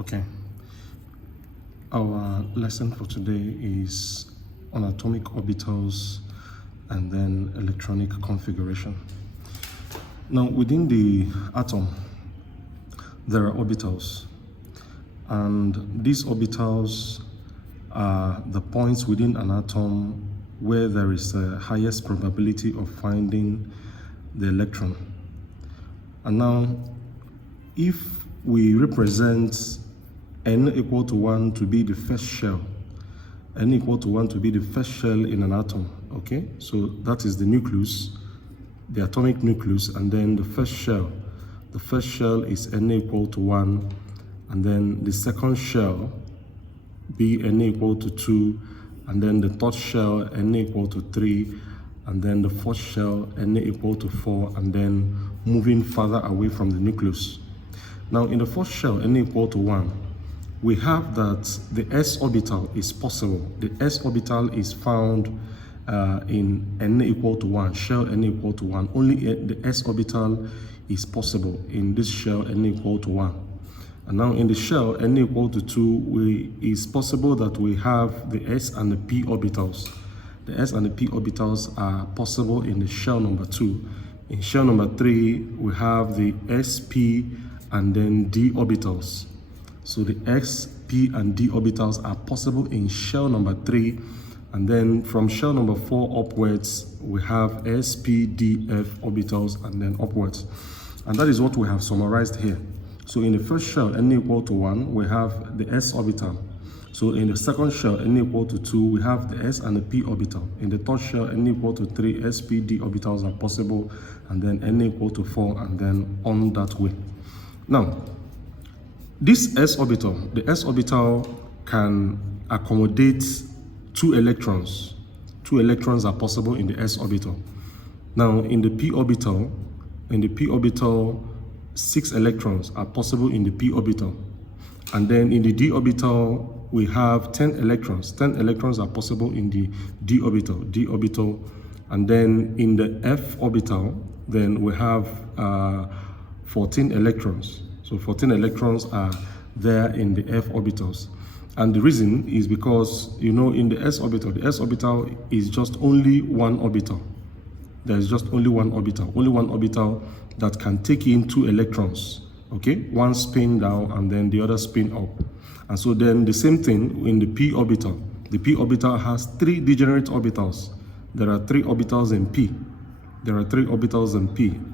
Okay, our lesson for today is on atomic orbitals and then electronic configuration. Now, within the atom, there are orbitals, and these orbitals are the points within an atom where there is the highest probability of finding the electron. And now, if we represent n equal to 1 to be the first shell, n equal to 1 to be the first shell in an atom, okay? So that is the nucleus, the atomic nucleus, and then the first shell. The first shell is n equal to 1, and then the second shell be n equal to 2, and then the third shell n equal to 3, and then the fourth shell n equal to 4, and then moving further away from the nucleus. Now in the first shell n equal to 1, we have that the s orbital is possible. The s orbital is found in n equal to 1, shell n equal to 1. Only the s orbital is possible in this shell n equal to 1. And now in the shell n equal to 2, it's possible that we have the s and the p orbitals. The s and the p orbitals are possible in the shell number 2. In shell number 3, we have the s, p, and then d orbitals. So the s, p, and d orbitals are possible in shell number 3. And then from shell number 4 upwards, we have s, p, d, f orbitals, and then upwards. And that is what we have summarized here. So in the first shell, n equal to 1, we have the s orbital. So in the second shell, n equal to 2, we have the s and the p orbital. In the third shell, n equal to 3, s, p, d orbitals are possible, and then n equal to 4, and then on that way. Now, this s orbital, the s orbital can accommodate 2 electrons. 2 electrons are possible in the s orbital. Now, in the p orbital, 6 electrons are possible in the p orbital. And then in the d orbital, we have 10 electrons. 10 electrons are possible in the d orbital. And then in the f orbital, then we have 14 electrons. So 14 electrons are there in the f orbitals. And the reason is because, you know, in the s orbital is just only one orbital. There is just only one orbital that can take in 2 electrons, okay? One spin down and then the other spin up. And so then the same thing in the p orbital. The p orbital has 3 degenerate orbitals. There are 3 orbitals in p.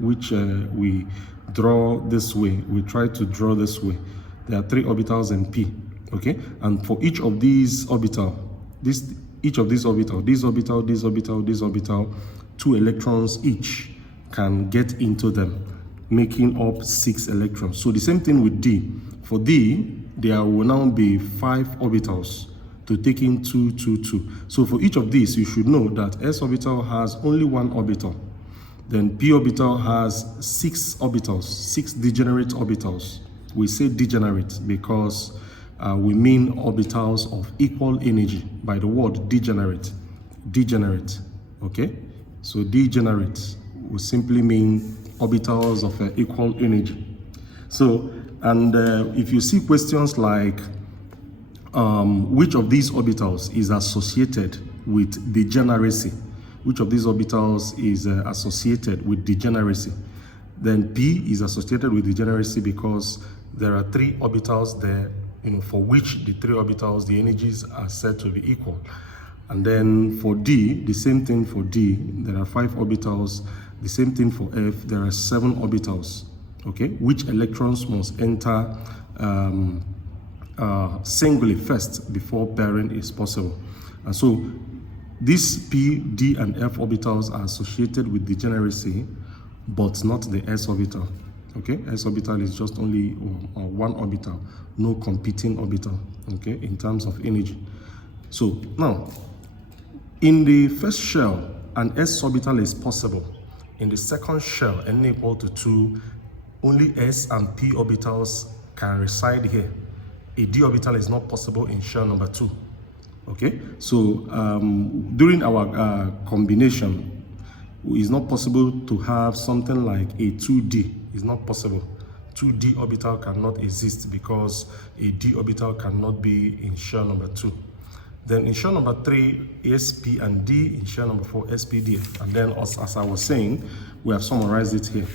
Which we draw this way. We try to draw this way. There are 3 orbitals in p, okay? And for each of these orbital, this orbital, 2 electrons each can get into them, making up 6 electrons. So the same thing with d. For d, there will now be 5 orbitals to take in 2, 2, 2. So for each of these, you should know that s orbital has only 1 orbital. Then p orbital has 6 orbitals, 6 degenerate orbitals. We say degenerate because we mean orbitals of equal energy by the word degenerate. Okay? So degenerate will simply mean orbitals of equal energy. So, and if you see questions like which of these orbitals is associated with degeneracy, which of these orbitals is associated with degeneracy, then p is associated with degeneracy because there are 3 orbitals there, you know, for which the 3 orbitals, the energies are said to be equal. And then for d, the same thing for d, there are 5 orbitals. The same thing for f, there are 7 orbitals, okay? Which electrons must enter singly first before pairing is possible. And so these p, d, and f orbitals are associated with degeneracy, but not the s orbital, okay? S orbital is just only 1 orbital, no competing orbital, okay, in terms of energy. So now, in the first shell, an s orbital is possible. In the second shell, n equal to 2, only s and p orbitals can reside here. A d orbital is not possible in shell number 2. Okay, so during our combination, it's not possible to have something like a 2d. It's not possible. 2d orbital cannot exist because a d orbital cannot be in shell number 2. Then in shell number 3, sp and d, in shell number 4, spdf. And then as I was saying, we have summarized it here.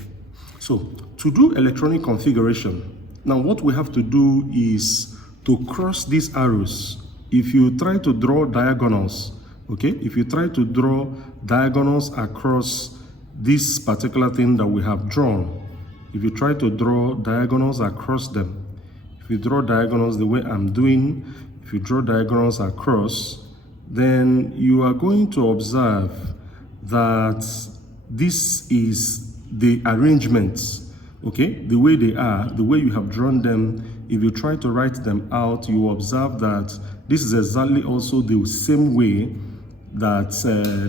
So to do electronic configuration, now what we have to do is to cross these arrows. If you try to draw diagonals, okay, if you try to draw diagonals across this particular thing that we have drawn, if you try to draw diagonals across them, if you draw diagonals the way I'm doing, if you draw diagonals across, then you are going to observe that this is the arrangements, okay, the way they are, the way you have drawn them. If you try to write them out, you observe that this is exactly also the same way that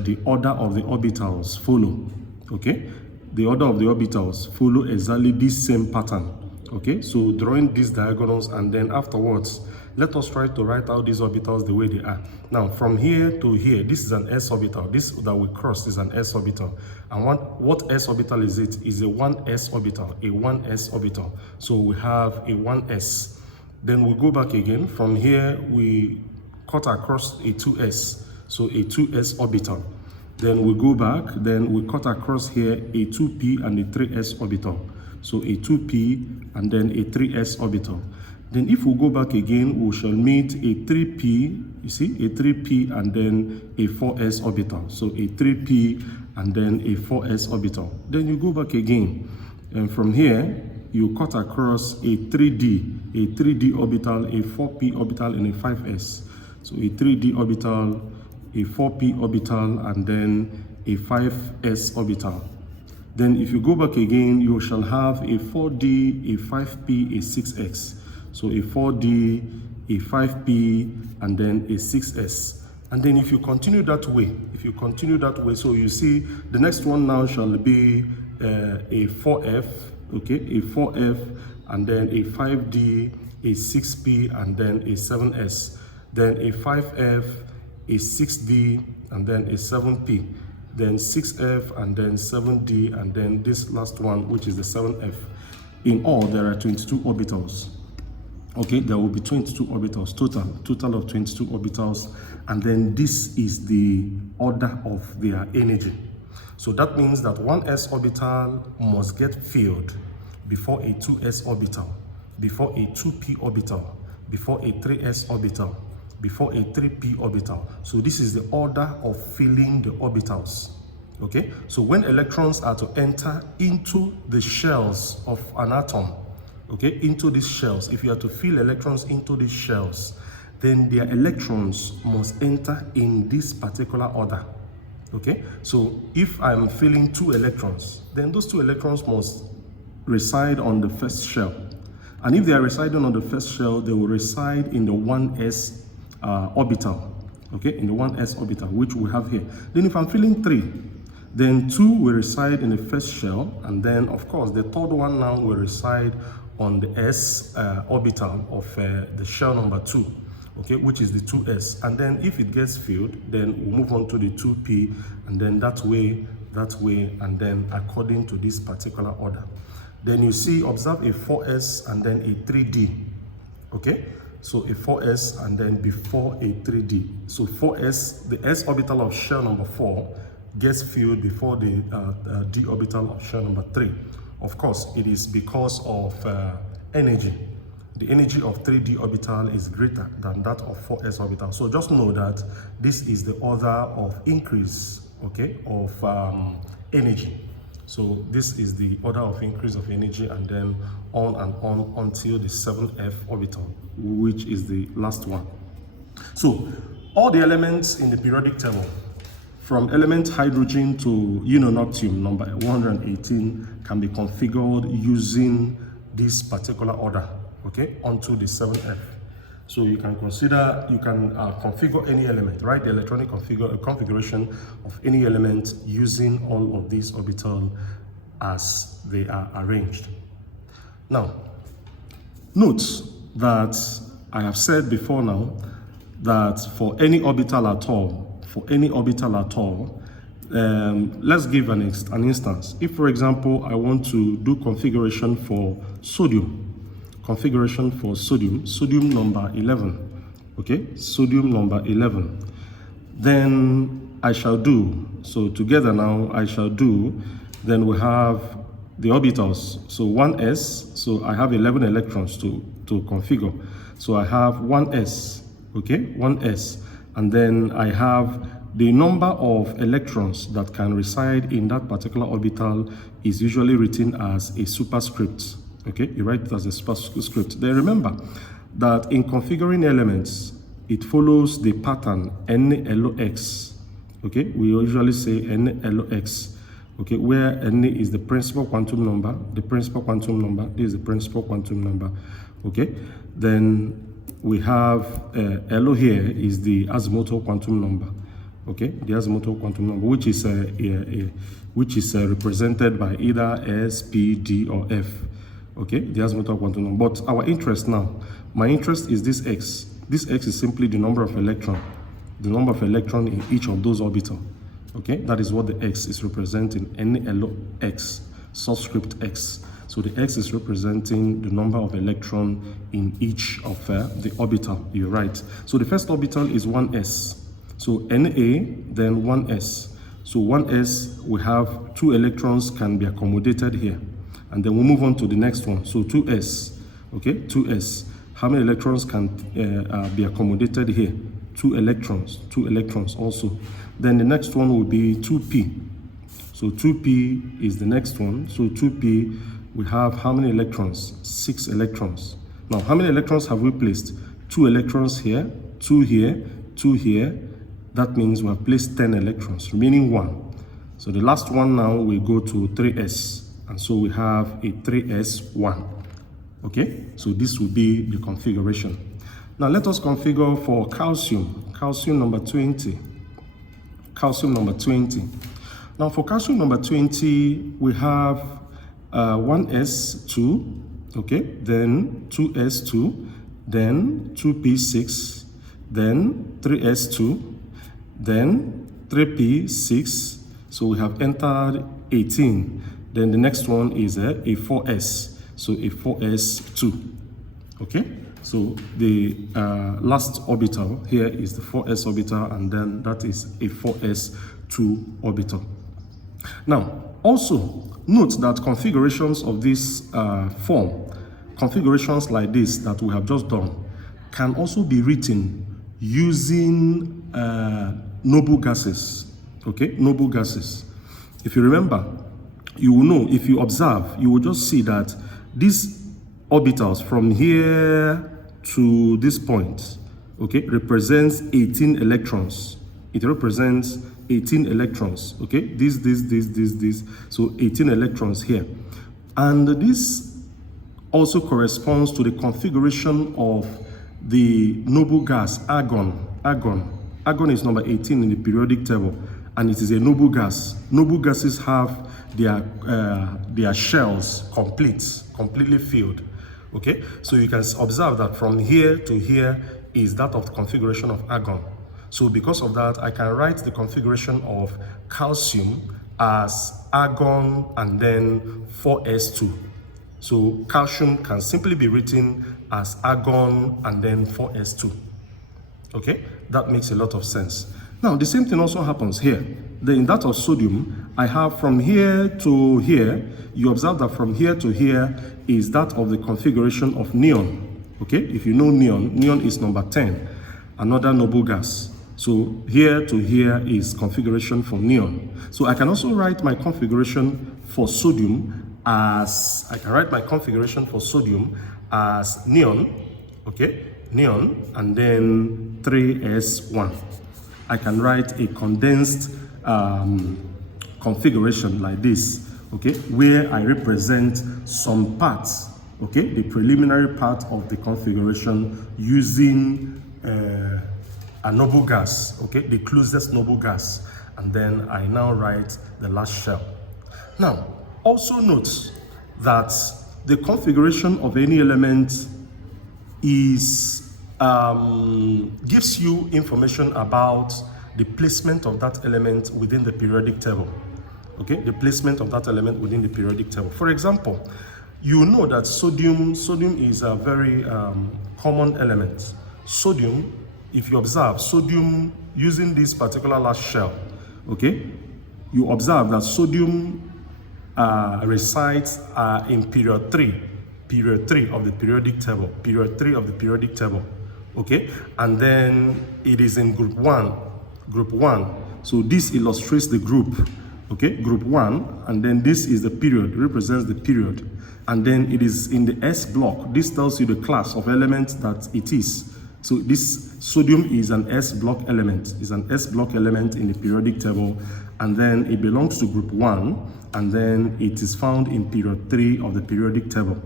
the order of the orbitals follow, okay? The order of the orbitals follow exactly this same pattern, okay? So drawing these diagonals, and then afterwards, let us try to write out these orbitals the way they are. Now, from here to here, this is an s orbital. This that we crossed is an s orbital. And what s orbital is it? Is a 1s orbital, a 1s orbital. So we have a 1s. Then we go back again. From here, we cut across a 2s, so a 2s orbital. Then we go back, then we cut across here a 2p and a 3s orbital. So a 2p and then a 3s orbital. Then if we go back again, we shall meet a 3p, you see, a 3p and then a 4s orbital. So a 3p and then a 4s orbital. Then you go back again, and from here, you cut across a 3d orbital, a 4p orbital, and a 5s. So a 3d orbital, a 4p orbital, and then a 5s orbital. Then if you go back again, you shall have a 4d, a 5p, a 6x. So a 4d, a 5p, and then a 6s. And then if you continue that way, so you see the next one now shall be a 4f, okay, a 4f, and then a 5d, a 6p, and then a 7s. Then a 5f, a 6d, and then a 7p. Then 6f, and then 7d, and then this last one, which is the 7f. In all, there are 22 orbitals. Okay, there will be 22 orbitals, total of 22 orbitals, and then this is the order of their energy. So that means that 1s orbital must get filled before a 2s orbital, before a 2p orbital, before a 3s orbital, before a 3p orbital. So this is the order of filling the orbitals. Okay, so when electrons are to enter into the shells of an atom, okay, into these shells, if you are to fill electrons into these shells, then their electrons must enter in this particular order. Okay, so if I'm filling 2 electrons, then those 2 electrons must reside on the first shell. And if they are residing on the first shell, they will reside in the 1s orbital, okay, in the 1s orbital, which we have here. Then if I'm filling 3, then 2 will reside in the first shell, and then of course the third one now will reside on the s orbital of the shell number 2, okay, which is the 2s. And then if it gets filled, then we'll move on to the 2p, and then that way, and then according to this particular order. Then you see, observe a 4s and then a 3d, okay? So a 4s and then before a 3d. So 4s, the s orbital of shell number 4 gets filled before the d orbital of shell number 3. Of course, it is because of energy. The energy of 3d orbital is greater than that of 4s orbital. So just know that this is the order of increase, okay, of energy. So this is the order of increase of energy, and then on and on until the 7f orbital, which is the last one. So all the elements in the periodic table, from element hydrogen to unionoctium number 118, can be configured using this particular order, okay, onto the 7f. So you can consider, you can configure any element, right? The electronic configuration of any element using all of these orbitals as they are arranged. Now, note that I have said before now that for any orbital at all, let's give an instance. If, for example, I want to do configuration for sodium, sodium number 11, okay, sodium number 11, then I shall do, so together now I shall do, then we have the orbitals, so 1s, so I have 11 electrons to configure, so I have 1s, okay, 1s, and then I have the number of electrons that can reside in that particular orbital is usually written as a superscript. Okay, you write it as a superscript. Then remember that in configuring elements, it follows the pattern NLOX. Okay, we usually say NLOX. Okay, where N is the principal quantum number, this is the principal quantum number. Okay, then we have LO here is the azimuthal quantum number. Okay, the azimuthal quantum number, which is represented by either S, P, D, or F. Okay, the azimuthal quantum number. But our interest now, my interest is this X. This X is simply the number of electron in each of those orbitals. Okay, that is what the X is representing, NLOX, subscript X. So the X is representing the number of electron in each of the orbital. You're right. So the first orbital is 1s. So Na, then 1s. So 1s, we have 2 electrons can be accommodated here. And then we move on to the next one. So 2s, okay, 2s. How many electrons can be accommodated here? 2 electrons also. Then the next one will be 2p. So 2p is the next one. So 2p, we have how many electrons? 6 electrons. Now, how many electrons have we placed? 2 electrons here, 2 here, 2 here. That means we have placed 10 electrons, remaining 1. So the last one now we go to 3s. And so we have a 3s1. Okay, so this will be the configuration. Now let us configure for calcium number 20. Now for calcium number 20, we have 1s2, okay, then 2s2, then 2p6, then 3s2, then 3p6, so we have entered 18. Then the next one is a 4s, so a 4s2, okay? So the last orbital here is the 4s orbital, and then that is a 4s2 orbital. Now, also note that configurations of this form, configurations like this that we have just done, can also be written using noble gases, okay, noble gases. If you remember, you will know, if you observe, you will just see that these orbitals from here to this point, okay, represents 18 electrons. It represents 18 electrons, okay, this, so 18 electrons here. And this also corresponds to the configuration of the noble gas, argon. Argon is number 18 in the periodic table, and it is a noble gas. Noble gases have their shells completely filled. Okay, so you can observe that from here to here is that of the configuration of argon. So because of that, I can write the configuration of calcium as argon and then 4s2. So calcium can simply be written as argon and then 4s2. Okay, that makes a lot of sense. Now, the same thing also happens here. Then in that of sodium, I have from here to here, you observe that from here to here is that of the configuration of neon. Okay, if you know neon is number 10, another noble ase. So here to here is configuration for neon. So I can also write my configuration for sodium as, neon, okay, neon, and then 3s1. I can write a condensed configuration like this, okay, where I represent some parts, okay, the preliminary part of the configuration using a noble gas, okay, the closest noble gas, and then I now write the last shell. Now, also note that the configuration of any element is gives you information about the placement of that element within the periodic table. Okay, the placement of that element within the periodic table. For example, you know that sodium is a very common element. Sodium, if you observe sodium using this particular last shell, okay, you observe that sodium resides in period 3 of the periodic table, okay, and then it is in group 1. So this illustrates the group, okay, group 1, and then this is the period, represents the period, and then it is in the S block. This tells you the class of elements that it is. So this sodium is an S block element, in the periodic table, and then it belongs to group 1, and then it is found in period 3 of the periodic table.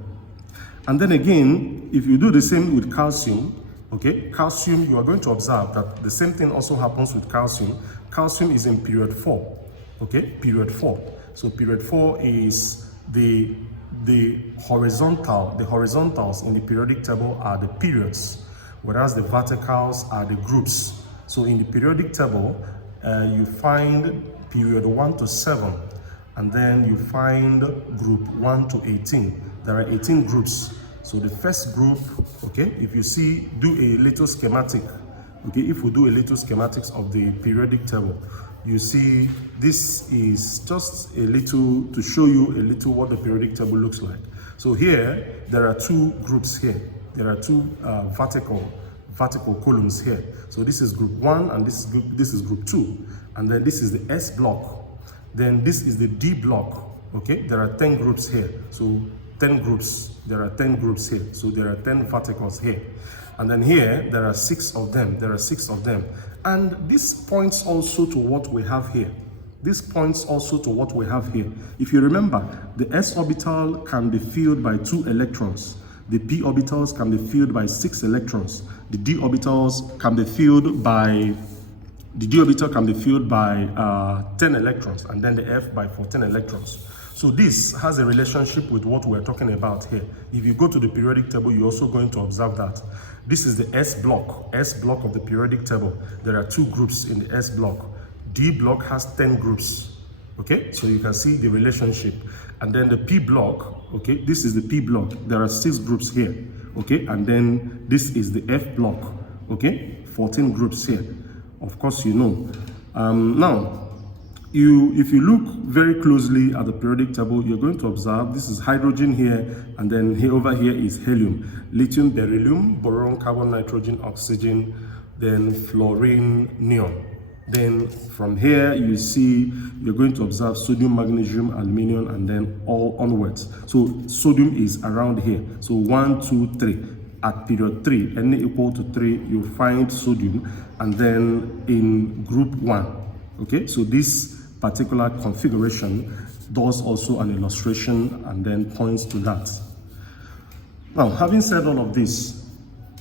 And then again, if you do the same with calcium, okay, calcium, you are going to observe that the same thing also happens with calcium. Calcium is in period 4, okay, period 4. So period 4 is the horizontals in the periodic table are the periods, whereas the verticals are the groups. So in the periodic table, you find period 1 to 7, and then you find group 1 to 18. There are 18 groups. So the first group, okay, if you see, do a little schematic, okay, if we do a little schematics of the periodic table, you see this is just a little to show you a little what the periodic table looks like. So here, there are 2 groups here. There are 2 vertical columns here. So this is group 1 and this is group 2. And then this is the S block. Then this is the D block, okay? There are 10 groups here. So 10 groups, there are 10 groups here. So there are 10 verticals here. And then here, there are 6 of them. And this points also to what we have here. If you remember, the s orbital can be filled by 2 electrons. The p orbitals can be filled by 6 electrons. The d orbitals can be filled by 10 electrons, and then the f by 14 electrons. So this has a relationship with what we're talking about here. If you go to the periodic table, you're also going to observe that. This is the S block of the periodic table. There are 2 groups in the S block. D block has 10 groups, okay? So you can see the relationship. And then the P block, okay, this is the P block. There are 6 groups here, okay? And then this is the F block, okay? 14 groups here. Of course, you know. Now, if you look very closely at the periodic table, you're going to observe this is hydrogen here, and then here over here is helium, lithium, beryllium, boron, carbon, nitrogen, oxygen, then fluorine, neon. Then from here you see you're going to observe sodium, magnesium, aluminum, and then all onwards. So sodium is around here. So 1, 2, 3. At period 3, n equal to 3, you find sodium, and then in group 1. Okay, so this particular configuration does also an illustration and then points to that. Now, having said all of this,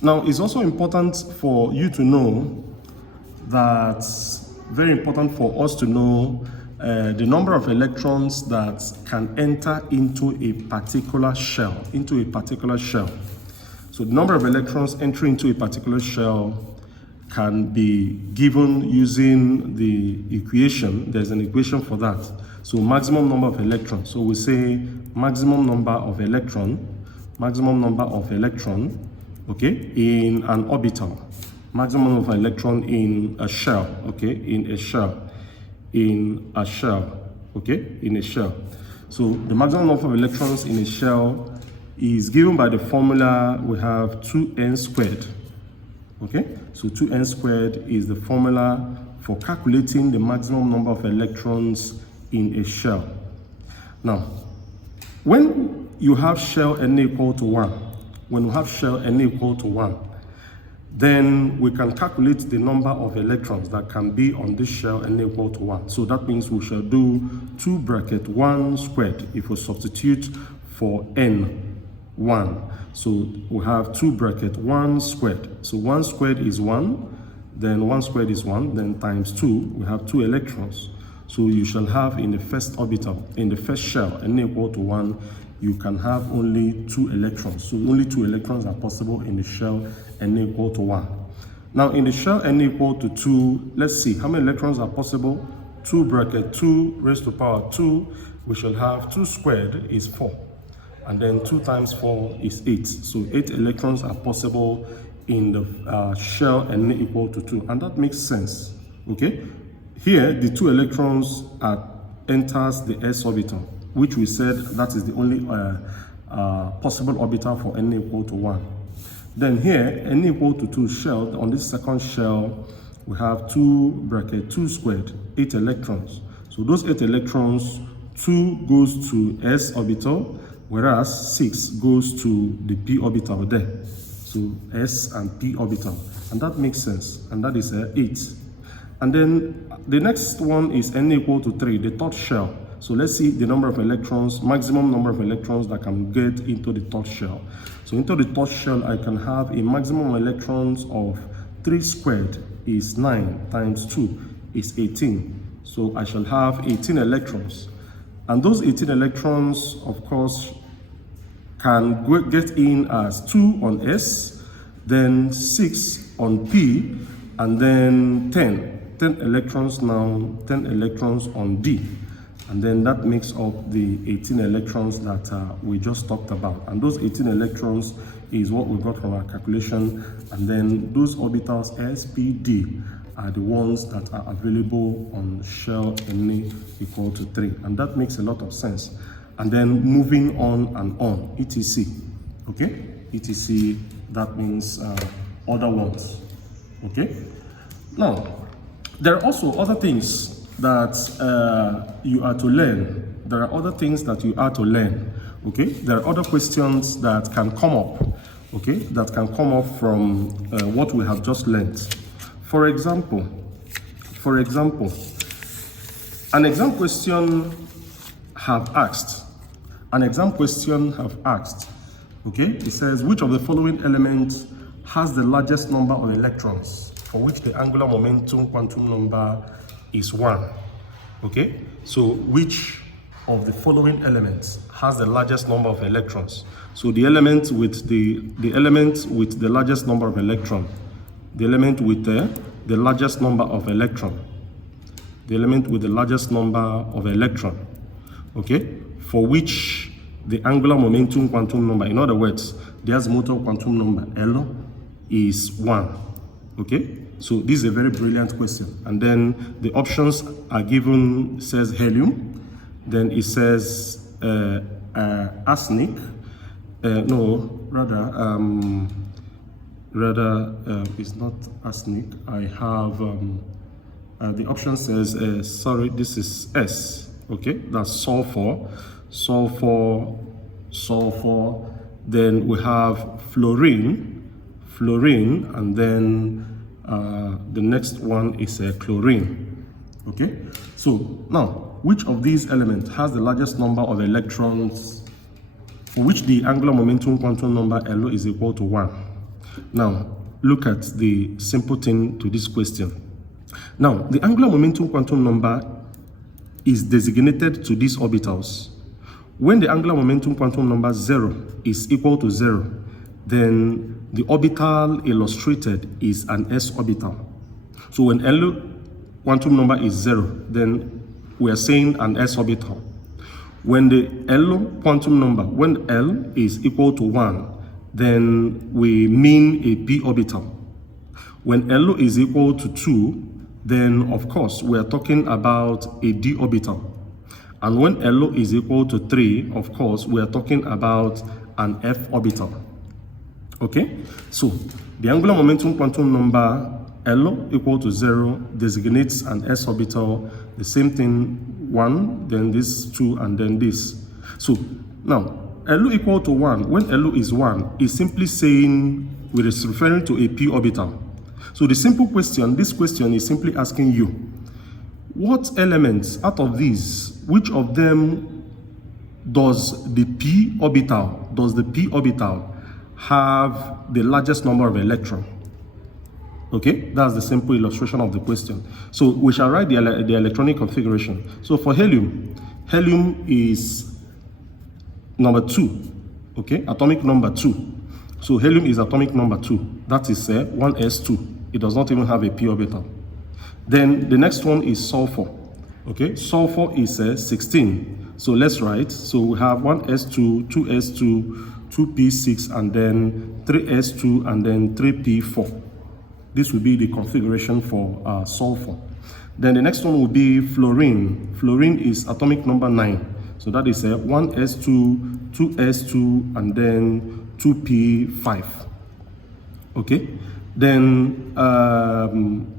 now it's also important for you to know that, very important for us to know the number of electrons that can enter into a particular shell, So the number of electrons entering into a particular shell can be given using the equation. There's an equation for that. So maximum number of electrons. So we say maximum number of electron, okay, in an orbital. Maximum number of electron in a shell, okay, in a shell, okay. So the maximum number of electrons in a shell is given by the formula we have 2n squared. Okay, so 2n squared is the formula for calculating the maximum number of electrons in a shell. Now, when you have shell n equal to 1, then we can calculate the number of electrons that can be on this shell n equal to 1. So that means we shall do 2 bracket 1 squared if we substitute for n 1. So we have 2 bracket 1 squared. So 1 squared is 1, then 1 squared is 1, then times 2, we have 2 electrons. So you shall have in the first orbital, in the first shell, n equal to 1, you can have only 2 electrons. So only 2 electrons are possible in the shell n equal to 1. Now in the shell n equal to 2, let's see how many electrons are possible. 2 bracket 2 raised to power 2, we shall have 2 squared is 4, and then 2 times 4 is 8. So 8 electrons are possible in the shell n equal to 2, and that makes sense. Okay, here the 2 electrons enters the s orbital, which we said that is the only possible orbital for n equal to 1. Then here n equal to 2 shell, on this second shell we have 2 bracket 2 squared, 8 electrons. So those 8 electrons, 2 goes to s orbital, whereas 6 goes to the p orbital there. So s and p orbital, and that makes sense, and that is 8. And then the next one is n equal to 3, the third shell. So let's see the number of electrons, maximum number of electrons that can get into the third shell. So into the third shell, I can have a maximum electrons of 3 squared is 9 times 2 is 18. So I shall have 18 electrons. And those 18 electrons, of course, can get in as 2 on S, then 6 on P, and then 10 electrons now, 10 electrons on D. And then that makes up the 18 electrons that we just talked about. And those 18 electrons is what we got from our calculation. And then those orbitals S, P, D are the ones that are available on shell n equal to 3. And that makes a lot of sense. And then moving on and on, etc. Okay? etc, that means other ones. Okay? Now, there are also other things that you are to learn. There are other things that you are to learn. Okay, there are other questions that can come up. Okay, that can come up from what we have just learned. For example, an exam question have asked. Okay, it says which of the following elements has the largest number of electrons for which the angular momentum quantum number is 1. Okay, so which of the following elements has the largest number of electrons? So the element with the largest number of electron, the element with the largest number of electron, okay, for which the angular momentum quantum number, in other words, the azimuthal quantum number L is 1. Okay, so this is a very brilliant question. And then the options are given, says helium, then it says arsenic, it's not arsenic. I have the option says sorry, this is S. Okay, that's sulfur. Then we have fluorine, and then the next one is chlorine. Okay, so now which of these elements has the largest number of electrons for which the angular momentum quantum number L is equal to 1? Now look at the simple thing to this question. Now the angular momentum quantum number is designated to these orbitals. When the angular momentum quantum number 0 is equal to 0, then the orbital illustrated is an s orbital. So when L quantum number is 0, then we are saying an s orbital. When the L quantum number, when L is equal to 1, then we mean a p orbital. When L is equal to 2, then of course we are talking about a d orbital. And when L is equal to 3, of course we are talking about an f orbital. Okay, so the angular momentum quantum number L equal to 0 designates an s orbital. The same thing, 1, then this 2, and then this. So now L equal to 1, when L is 1, is simply saying we're referring to a p orbital. So the simple question, this question is simply asking you, what elements out of these, which of them does the p orbital have the largest number of electrons? Okay, that's the simple illustration of the question. So we shall write the electronic configuration. So for helium is number 2, okay, atomic number 2. So helium is atomic number 2, that is 1s2. It does not even have a p orbital. Then the next one is sulfur. Okay, sulfur is 16. So let's write. So we have 1s2, 2s2, 2p6, and then 3s2, and then 3p4. This will be the configuration for sulfur. Then the next one will be fluorine. Fluorine is atomic number 9. So that is 1s2, 2s2, and then 2p5. Okay. Then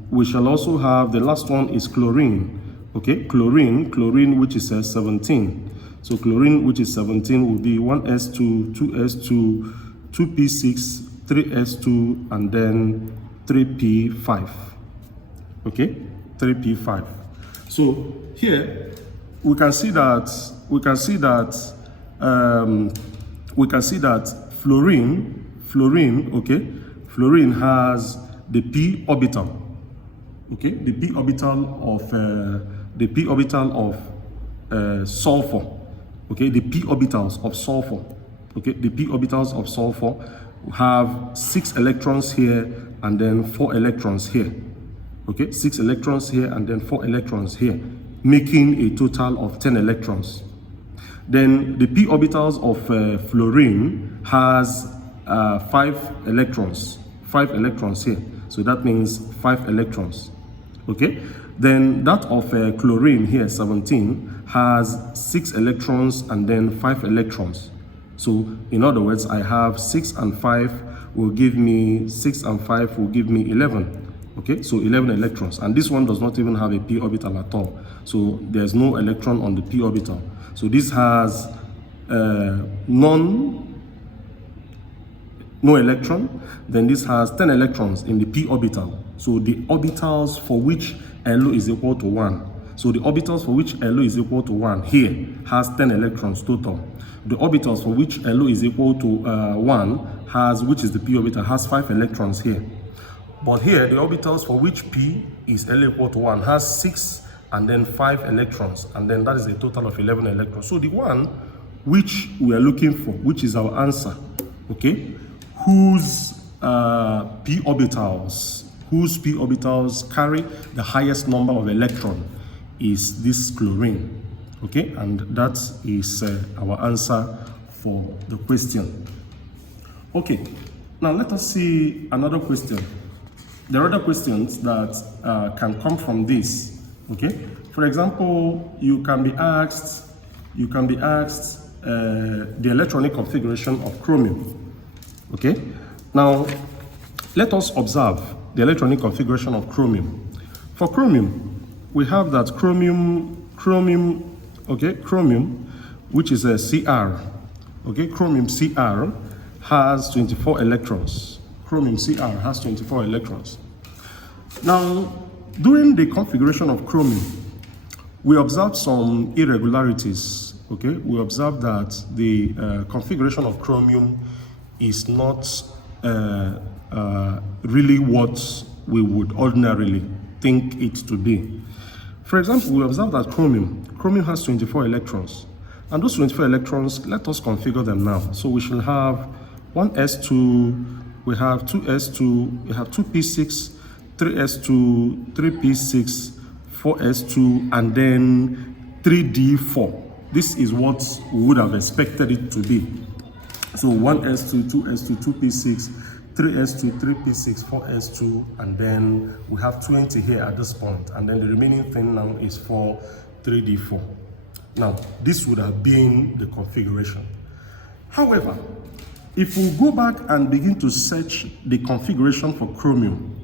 we shall also have, the last one is chlorine. Okay, chlorine, which is 17. So chlorine, which is 17, will be 1s2, 2s2, 2p6, 3s2, and then 3p5. Okay, 3p5. So here we can see that fluorine, okay, fluorine has the p orbital. Okay, the p orbital of sulfur. Okay, the p orbitals of sulfur. Okay, the p orbitals of sulfur have 6 electrons here and then 4 electrons here. Okay, 6 electrons here and then 4 electrons here, making a total of 10 electrons. Then the p orbitals of fluorine has 5 electrons here. So that means 5 electrons. Okay, then that of chlorine here, 17, has 6 electrons and then 5 electrons. So in other words, I have 6 and 5 will give me 6 and 5 will give me 11. Okay, so 11 electrons, and this one does not even have a p orbital at all. So there's no electron on the p orbital. So this has no electron. Then this has 10 electrons in the p orbital. So the orbitals for which LO is equal to 1. So the orbitals for which LO is equal to 1 here has 10 electrons total. The orbitals for which LO is equal to 1 has, which is the p orbital, has 5 electrons here. But here, the orbitals for which p is LO equal to 1 has 6 and then 5 electrons, and then that is a total of 11 electrons. So the one which we are looking for, which is our answer, okay, whose p orbitals carry the highest number of electrons is this chlorine. Okay, and that is our answer for the question. Okay, now let us see another question. There are other questions that can come from this. Okay, for example, you can be asked the electronic configuration of chromium. Okay, now let us observe the electronic configuration of chromium. For chromium, we have that chromium, which is a Cr. Okay, chromium Cr has 24 electrons. Chromium Cr has 24 electrons. Now, during the configuration of chromium, we observed some irregularities. Okay, we observed that the configuration of chromium is not really what we would ordinarily think it to be. For example, we observe that chromium has 24 electrons, and those 24 electrons, let us configure them now. So we shall have 1s2, we have 2s2, we have 2p6, 3s2, 3p6, 4s2, and then 3d4. This is what we would have expected it to be. So 1s2, 2s2, 2p6, 3s2, 3p6, 4s2, and then we have 20 here at this point, and then the remaining thing now is for 3d4. Now, this would have been the configuration. However, if we go back and begin to search the configuration for chromium,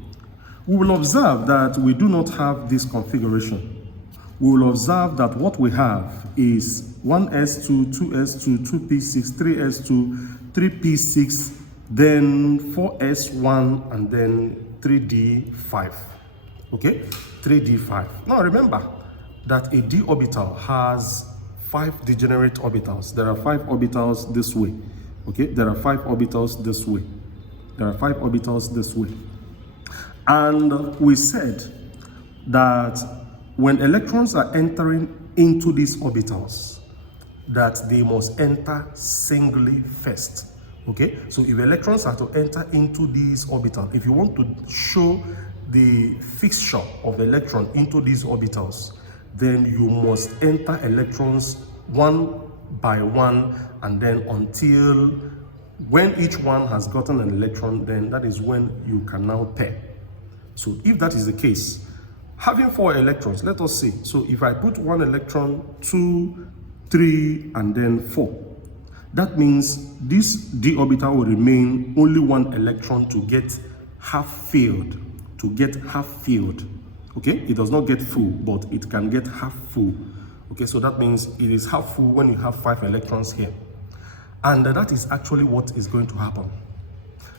we will observe that we do not have this configuration. We will observe that what we have is 1s2, 2s2, 2p6, 3s2, 3p6, then 4s1, and then 3d5. Okay, 3d5. Now remember that a d orbital has 5 degenerate orbitals. There are 5 orbitals this way. Okay, there are 5 orbitals this way. There are 5 orbitals this way. And we said that when electrons are entering into these orbitals, that they must enter singly first. Okay, so if electrons are to enter into this orbital, if you want to show the fixture of electron into these orbitals, then you must enter electrons one by one, and then until when each one has gotten an electron, then that is when you can now pair. So if that is the case, having 4 electrons, let us say, so if I put 1 electron, 2, 3, and then 4, that means this d orbital will remain only 1 electron to get half filled, okay? It does not get full, but it can get half full, okay? So that means it is half full when you have 5 electrons here. And that is actually what is going to happen.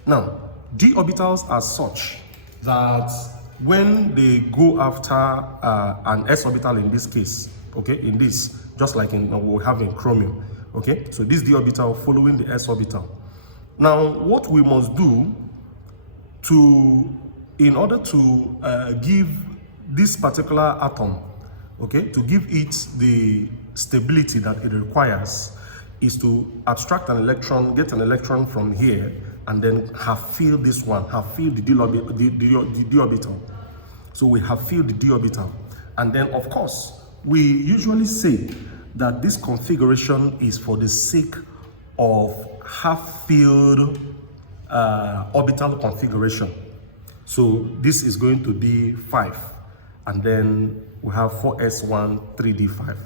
Now, d orbitals are such that when they go after an s orbital in this case, okay, in this, just like in we have in chromium, okay, so this d orbital following the s orbital. Now, what we must do in order to give this particular atom, okay, to give it the stability that it requires, is to abstract an electron, get an electron from here, and then have filled this one, have filled the d orbital. So we have filled the d orbital. And then, of course, we usually say that this configuration is for the sake of half-filled orbital configuration. So this is going to be 5. And then we have 4s1, 3d5.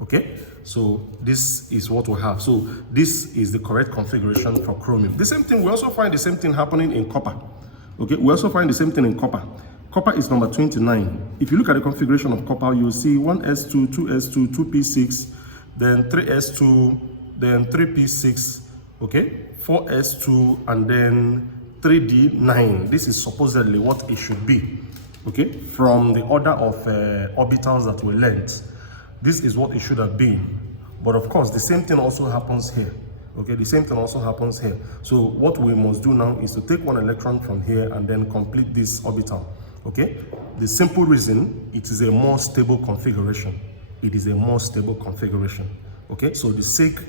Okay, so this is what we have. So this is the correct configuration for chromium. The same thing, we also find the same thing happening in copper. Okay, we also find the same thing in copper. Copper is number 29. If you look at the configuration of copper, you'll see 1s2, 2s2, 2p6, then 3s2, then 3p6, okay, 4s2, and then 3d9. This is supposedly what it should be, okay, from the order of orbitals that we learned. This is what it should have been. But of course, the same thing also happens here. Okay, the same thing also happens here. So what we must do now is to take 1 electron from here and then complete this orbital. Okay, the simple reason, it is a more stable configuration. It is a more stable configuration. Okay, so the sake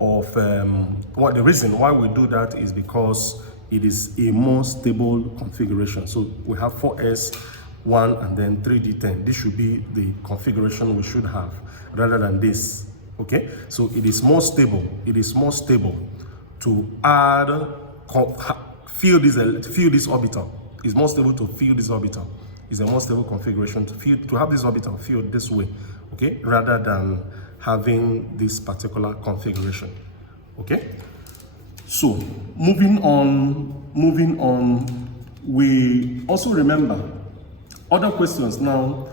of the reason why we do that is because it is a more stable configuration. So we have 4s1 and then 3d10. This should be the configuration we should have rather than this. Okay, so it is more stable. It is more stable to add, fill this orbital. It's more stable to fill this orbital. It's a more stable configuration to have this orbital filled this way, okay, rather than having this particular configuration. Okay, so moving on, we also remember other questions now.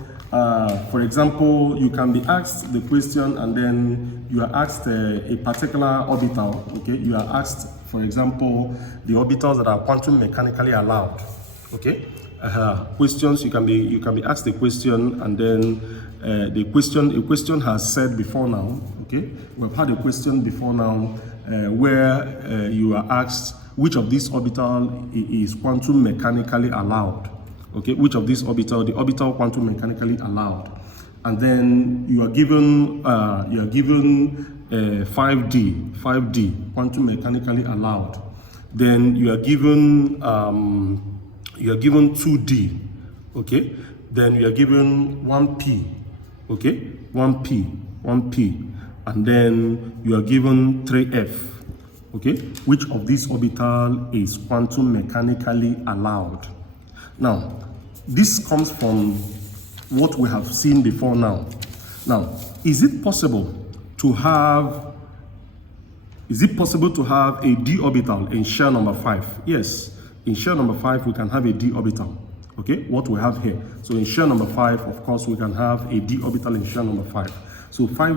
For example, you can be asked the question and then you are asked a particular orbital. Okay, you are asked, for example, the orbitals that are quantum mechanically allowed. Okay, questions, you can be asked a question, and then a question has said before now. Okay, we've had a question before now where you are asked which of these orbital is quantum mechanically allowed. Okay, which of these orbital, the orbital quantum mechanically allowed, and then you are given 5D quantum mechanically allowed. Then you are given 2D. Okay, then you are given 1p. Okay, 1p, and then you are given 3f. Okay, which of these orbital is quantum mechanically allowed? Now, this comes from what we have seen before now. Now, is it possible to have a d orbital in shell number 5? Yes, in shell number 5 we can have a d orbital. Okay, what we have here. So in shell number 5, of course, we can have a d orbital in shell number 5. So 5